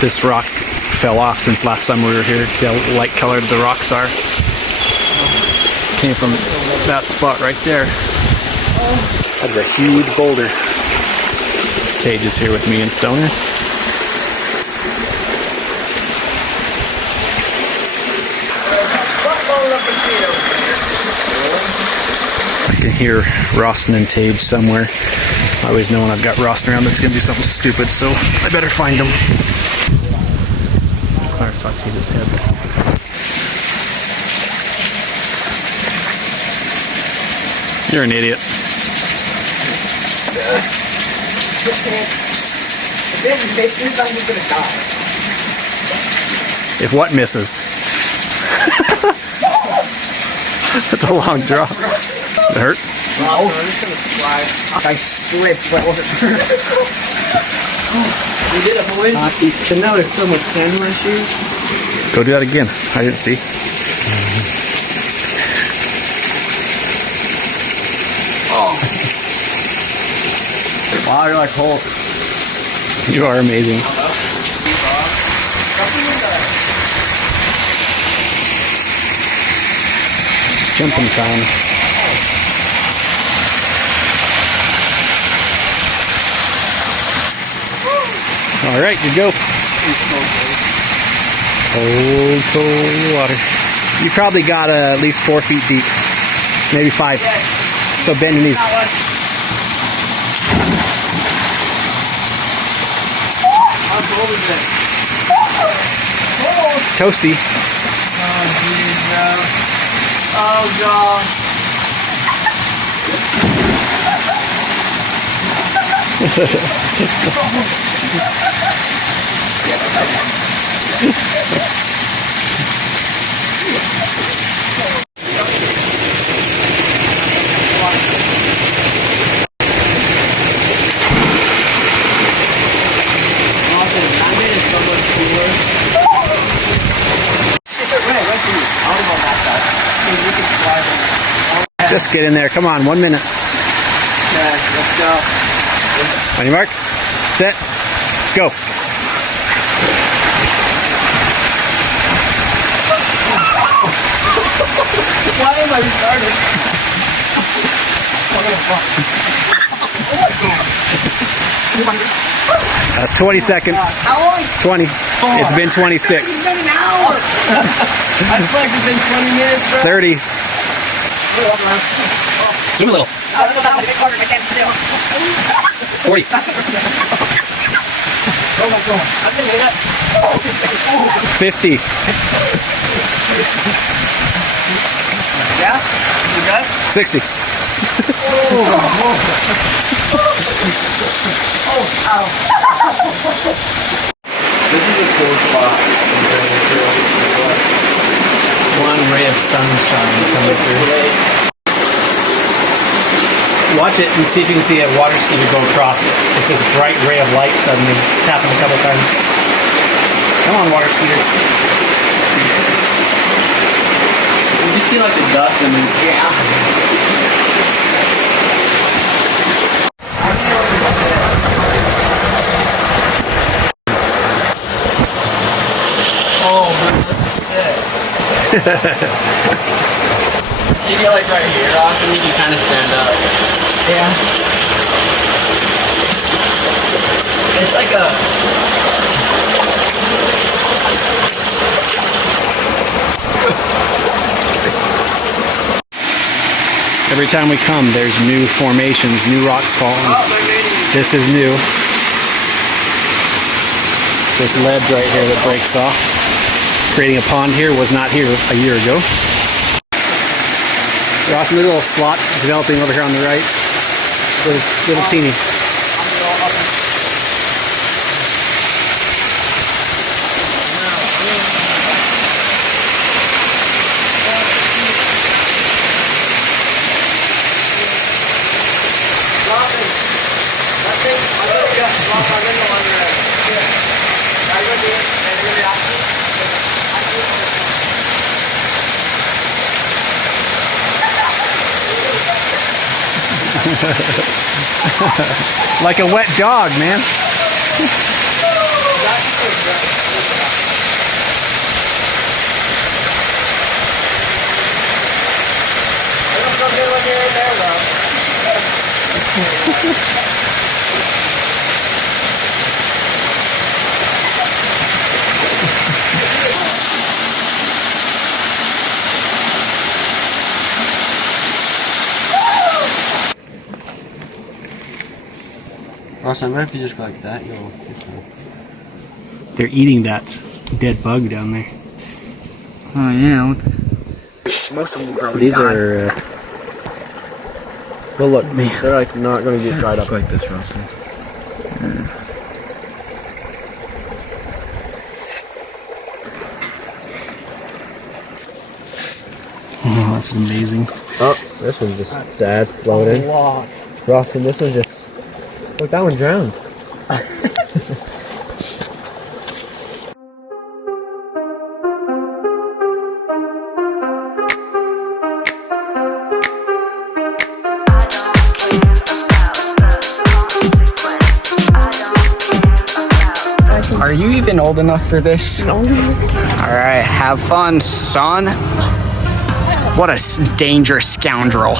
This rock fell off since last summer we were here. See how light colored the rocks are? Came from that spot right there. That's a huge boulder. Tage is here with me and Stoner. I can hear Roston and Tage somewhere. I always know when I've got Roston around that's gonna do something stupid, so I better find him. I saw Tage's head. You're an idiot. If what misses? That's a long drop. It hurt? No. I slipped, but it wasn't hurt. We did it, boys. But now there's so much sand in my shoes. Go do that again. I didn't see. Oh. Wow, you're like Hulk. You are amazing. Jumping time. All right, you go. Cold, cold water. You probably got at least 4 feet deep, maybe 5. So bend your knees. Toasty. Oh, geez, bro. Oh, God. Just get in there. Come on, 1 minute. Okay, let's go. On your mark. Set. Go. Why am I retarded? That's 20 seconds. How long? 20. It's been 26. It's been an hour. I feel like it's been 20 minutes, bro. 30. Swim a little. 40. Go. 50. Yeah? You good? 60. Ow. This is a cool spot. One ray of sunshine coming through. Watch it and see if you can see a water ski go across it. It's this bright ray of light suddenly. Tap it a couple times. Come on, water skier. You can see like the dust and Oh, man, this is sick. You get like right here, Austin, you can kind of stand up. Yeah. It's like a... Every time we come, there's new formations, new rocks falling. This is new. This ledge right here that breaks off, creating a pond here, was not here a year ago. There are some little slots developing over here on the right. Little teeny. Like a wet dog, man. Ross, I wonder if you just go like that, you'll get some. They're eating that dead bug down there. Oh yeah. Most of them probably These die. are. Well, look, Man. they're like not gonna get dried up like this, Ross. Oh, that's amazing. Oh, this one's just sad, floating. A lot. Ross, and this one's just. Look, that one drowned. Are you even old enough for this? No. Alright, have fun, son. What a dangerous scoundrel.